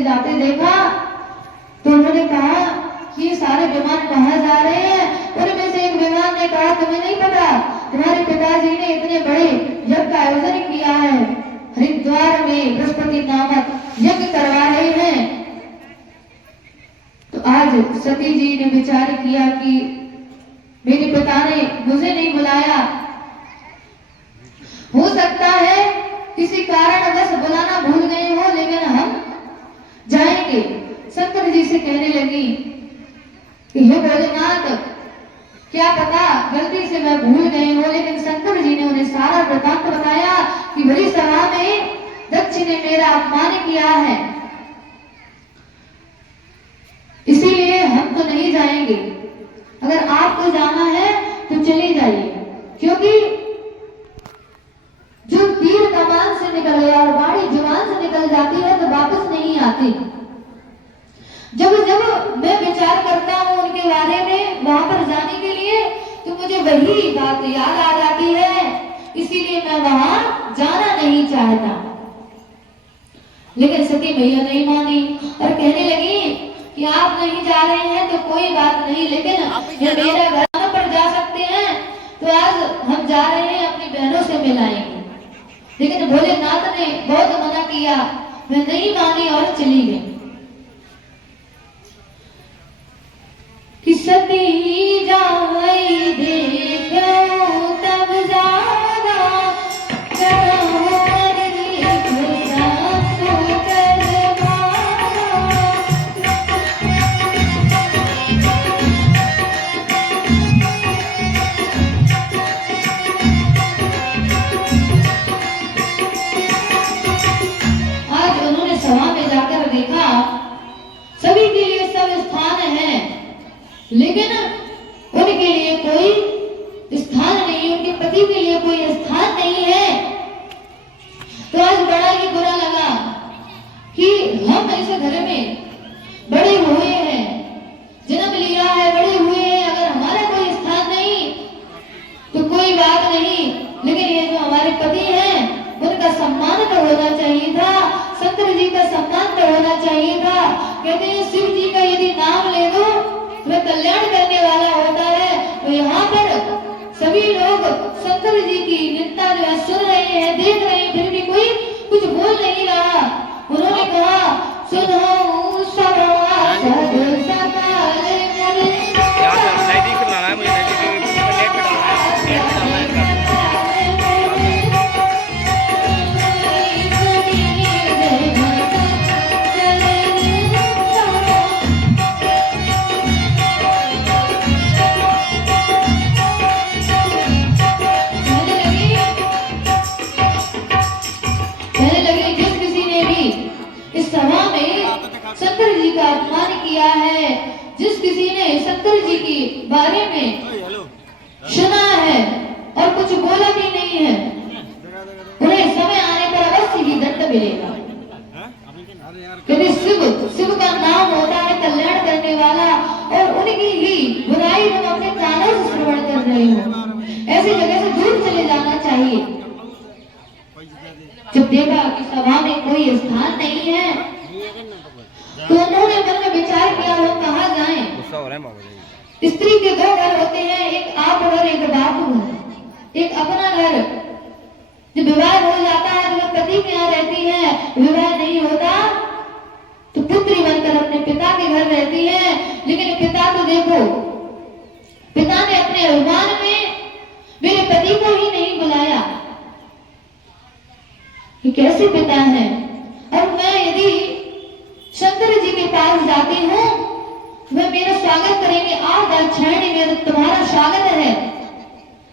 जाते देखा तो उन्होंने कहा कि ये सारे विमान कहाँ जा रहे हैं। उनमें से एक विमान ने कहा तुम्हें नहीं पता तुम्हारे पिताजी ने इतने बड़े यज्ञ का आयोजन किया है, हरिद्वार में बृहस्पति नामक यज्ञ करवा रहे हैं। तो आज सती जी ने विचार किया कि मेरे पिता ने मुझे नहीं बुलाया, हो सकता है किसी कारणवश बुलाना भूल गए हो, लेकिन हम जाएंगे। शंकर जी से कहने लगी कि हे भोलेनाथ, क्या पता गलती से मैं भूल गई हूं। लेकिन शंकर जी ने उन्हें सारा वृतांत बताया कि बड़ी सभा में दक्ष ने मेरा अपमान किया है, इसीलिए हम तो नहीं जाएंगे। अगर आपको जाना है तो चले जाइए, क्योंकि जो तीर कमान से निकल गया और बाड़ी जुबान से निकल जाती है तो वापस नहीं आती। जब जब मैं विचार करता हूँ उनके बारे में वहां पर जाने के लिए, तो मुझे वही बात याद आ जाती है, इसीलिए मैं वहां जाना नहीं चाहता। लेकिन सती मैया नहीं मानी और कहने लगी कि आप नहीं जा रहे हैं तो कोई बात नहीं, लेकिन ये मेरा घर पर जा सकते हैं तो आज हम जा रहे हैं, अपनी बहनों से मिलाएंगे। लेकिन भोलेनाथ ने बहुत मना किया, मैं नहीं मानी और चली गई। कि सती जाई देखो तब जागा लेकिन उनके लिए कोई स्थान नहीं, उनके पति के लिए कोई स्थान नहीं है। तो आज बड़ा ही बुरा लगा कि हम ऐसे घर में बड़े हुए हैं, जन्म लिया है, बड़े हुए हैं, अगर हमारा कोई स्थान नहीं तो कोई बात नहीं, लेकिन ये जो हमारे पति हैं उनका सम्मान तो होना चाहिए था, शंकर जी का सम्मान तो होना चाहिए था। कहते हैं शिव जी का यदि नाम ले दो वह कल्याण करने वाला होता है। तो यहाँ पर सभी लोग शंकर जी की निंदा जो है सुन रहे हैं, देख रहे हैं, फिर भी कोई कुछ बोल नहीं रहा। उन्होंने कहा सुनो शंकर जी का अपमान किया है, जिस किसी ने शंकर जी के बारे में सुना है और कुछ बोला भी नहीं है, उन्हें समय आने पर अवश्य ही दंड मिलेगा। क्योंकि शिव का नाम होता है कल्याण करने वाला, और उनकी ही बुराई तुम अपने कानों से श्रवण कर रहे हो। ऐसी जगह से दूर चले जाना चाहिए। जब देखा कि सभा में कोई स्थान नहीं है तो उन्होंने मन में विचार किया वो कहाँ जाएं। स्त्री के दो घर होते हैं, एक आप घर, एक बाप घर, एक अपना घर। जब विवाह हो जाता है तो पति के यहाँ रहती है, विवाह नहीं होता तो पुत्री बनकर अपने पिता के घर रहती है। लेकिन पिता तो देखो, पिता ने अपने अभिमान में मेरे पति को ही नहीं बुलाया। ये कैसे पिता है? और मैं यदि शंकर जी के पास जाती हूँ, वह मेरा स्वागत करेंगे, आ दाक्षायणी मेरा तुम्हारा स्वागत है,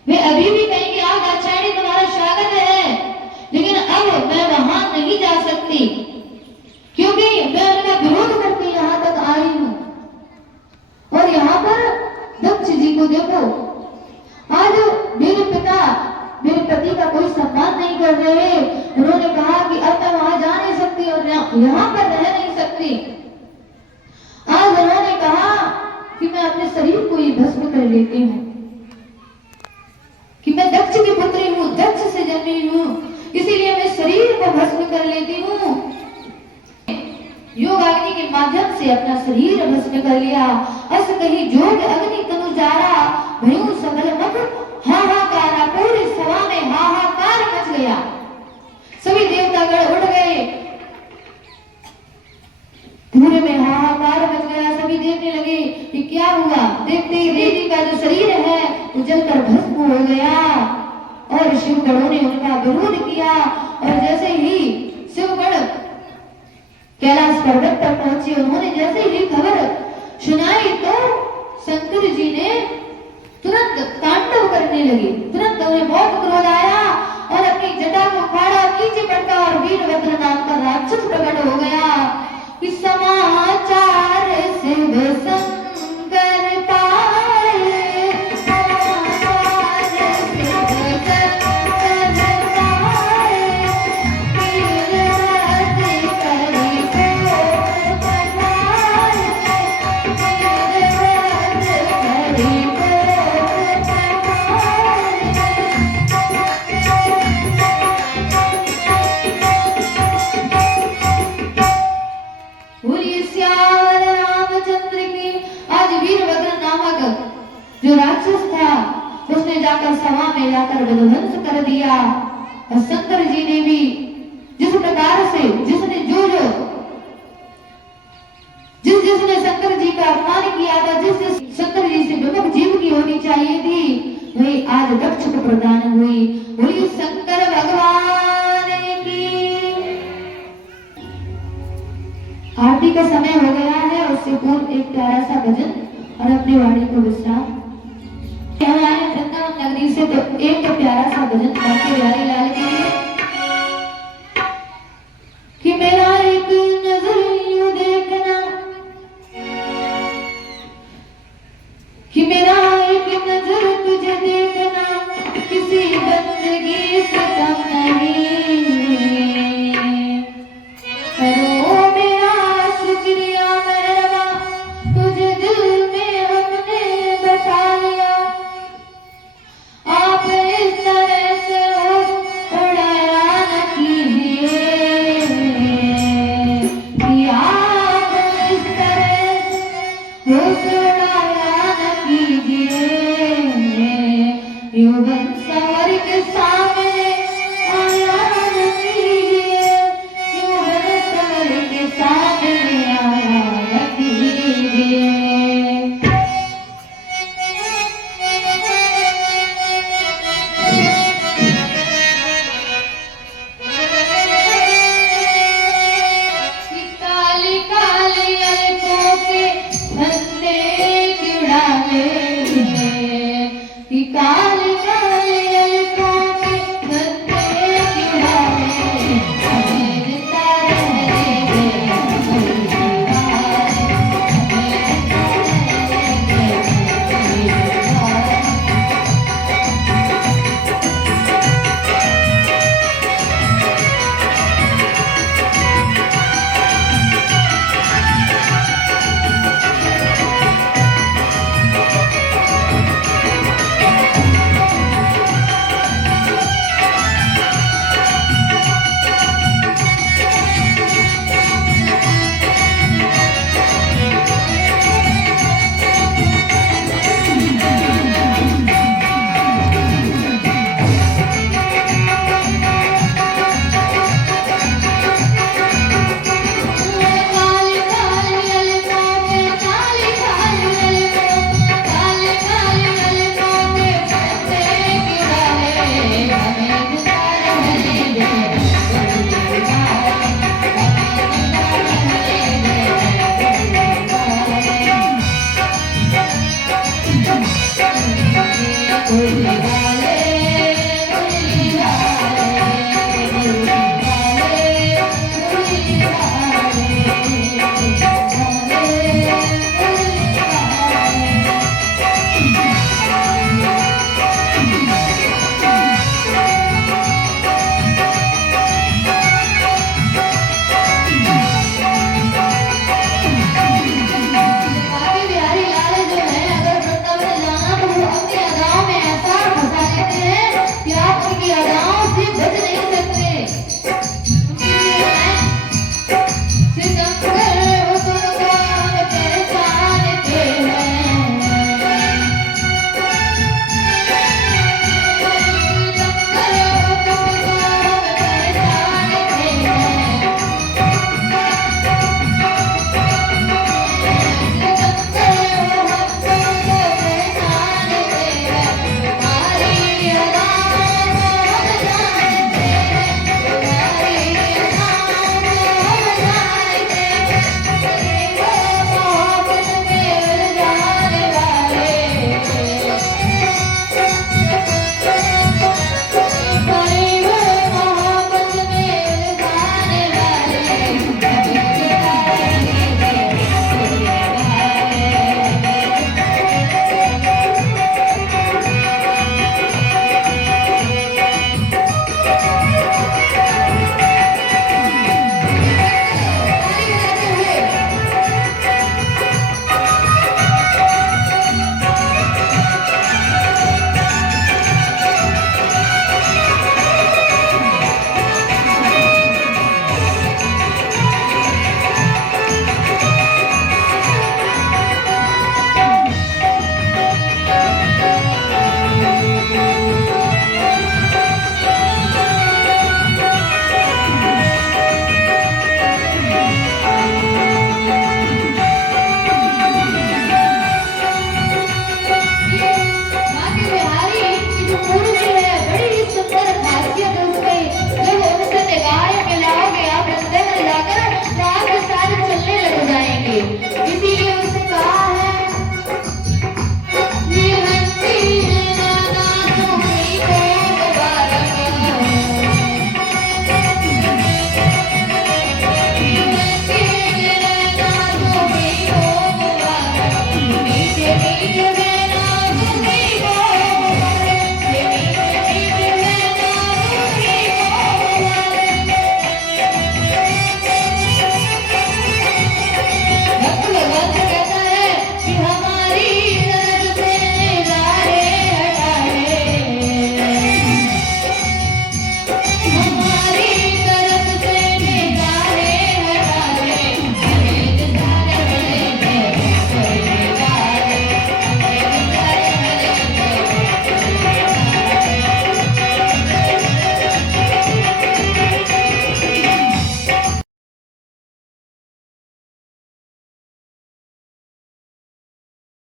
वे अभी भी कहेंगे हाँ दाक्षायणी तुम्हारा स्वागत है, लेकिन अब मैं वहां नहीं जा सकती क्योंकि मैं उनका विरोध करके यहाँ तक आई हूँ। और यहाँ पर दक्ष जी को देखो, आज मेरे पिता मेरे पति का कोई सम्मान नहीं कर रहे। उन्होंने कहा कि अब मैं वहां जा नहीं सकती और यहाँ पर रह नहीं सकती। आज उन्होंने कहा कि मैं अपने शरीर को ही भस्म कर लेती हूँ, कि मैं दक्ष की पुत्री हूँ, दक्ष से जन्मी हूँ, इसीलिए मैं शरीर को भस्म कर लेती हूँ। योग अग्नि के माध्यम से अपना शरीर भस्म कर लिया। अस कही जोग अग्नि तनु जारा, भयू सबल मत हाहाकारा, पूरी सभा में हाहाकार मच गया। सभी देवतागण उठ गए, पूरे में हाहाकार मच गया। सभी देखने लगे कि क्या हुआ। देखते ही देवी का जो शरीर है वो जलकर भस्म हो गया और शिवगणों ने उनका विरोध किया। और जैसे ही शिवगण कैलाश पर्वत पर पहुंचे, उन्होंने जैसे ही खबर सुनाई तो शंकर जी ने तुरंत तांडव करने लगे। तुरंत उन्हें बहुत क्रोध आया और अपनी जटा को फाड़ा, नीचे पटका और वीरभद्र नाम का राक्षस प्रकट हो गया कि समाचार शिव शंकर पाए, समाचार शिव शंकर पाए, वीरभद्र करी को पठाए, वीरभद्र करी जो राक्षस था उसने जाकर सभा में जाकर विध्वंस कर दिया। और शंकर जी ने भी जिस प्रकार से जिसने शंकर जी का अपमान किया था, जिस शंकर जी से विमुख जीव की होनी चाहिए थी, वही आज दक्ष को प्रदान हुई। बोलिए शंकर भगवान की। आरती का समय हो गया है, उससे पूर्व एक प्यारा सा भजन और अपनी वाणी को विश्राम। यहाँ आए वृंदावन नगरी से तो एक तो प्यारा सा भजन बाकी बिहारी लाल के लिए कि मेरा एक नजर यूं देखना, कि मेरा एक नजर तुझे देखना, किसी बंदगी से कम नहीं। करो मेरा शुक्रिया मेहरबा, तुझे दिल में हमने बसा लिया। आप इस तरह से होश उड़ाया न कीजिए, कि आप इस तरह से होश उड़ाया न कीजिए। युवन सवर के साथ